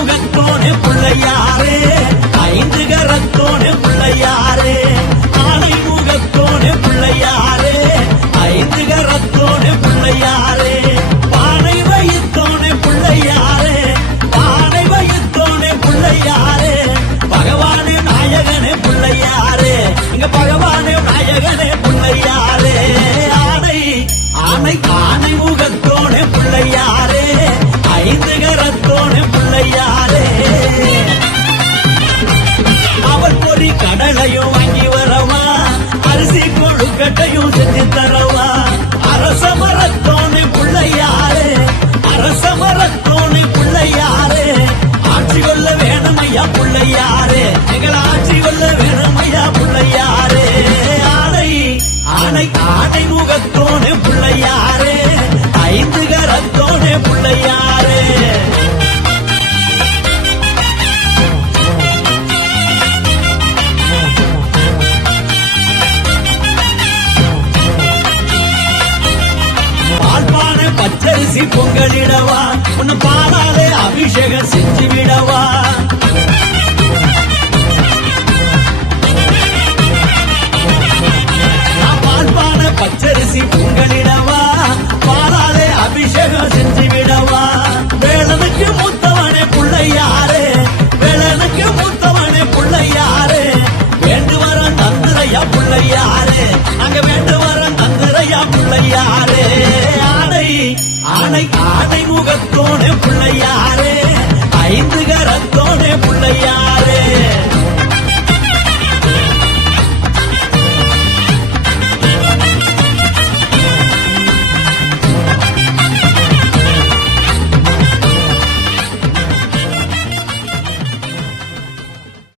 முகத்தோனே பிள்ளையாரே ஐந்து கரத்தோனே பிள்ளையாரே ஆனை முகத்தோனே பிள்ளையாரே ஐந்து கரத்தோனே பிள்ளையாரே பானை வயித்தோனே பிள்ளையாரே பானை வயித்தோனே பிள்ளையாரே பகவானே நாயகனே பிள்ளையாரே இங்க பகவானே நாயகனே பிள்ளையாரே ஆனை ஆனை ஆனை முகத்தோனே பிள்ளையாரே ஐந்து கரத்தோனே பிள்ளையாரே அவள் பொறி கடலையும் வாங்கி வரவா அரிசி கொழுக்கட்டையும் செஞ்சு தரவா அரச மரத்தோனே பிள்ளையாரே அரச மரத்தோனே பிள்ளையாரே ஆட்சி கொள்ள வேணுமையா பிள்ளையாரே எங்கள் ஆட்சி கொள்ள வேணுமையா பிள்ளையாரே ஆனை ஆனை ஆனை முகத்தோனே பிள்ளையாரே ஐந்து கரத்தோனே பிள்ளையாரே பால்பானை பச்சரிசி பொங்கலிடவா உன்னை பாலாலே அபிஷேகம் செஞ்சு விடவா பால்பானை பச்சரிசி பொங்கலிடவா பாலாலே அபிஷேகம் செஞ்சு விடவா வேளனுக்கு மூத்தவனே பிள்ளையாரே வேளனுக்கு மூத்தவனே பிள்ளையாரே வேண்டு வர தந்திரையா பிள்ளையாரே அங்க வேண்டு வர தந்திரையா பிள்ளையாரே ஆனை ஆனை ஆனை முகத்தோனே பிள்ளையாரே ஐந்து கரத்தோனே பிள்ளையாரே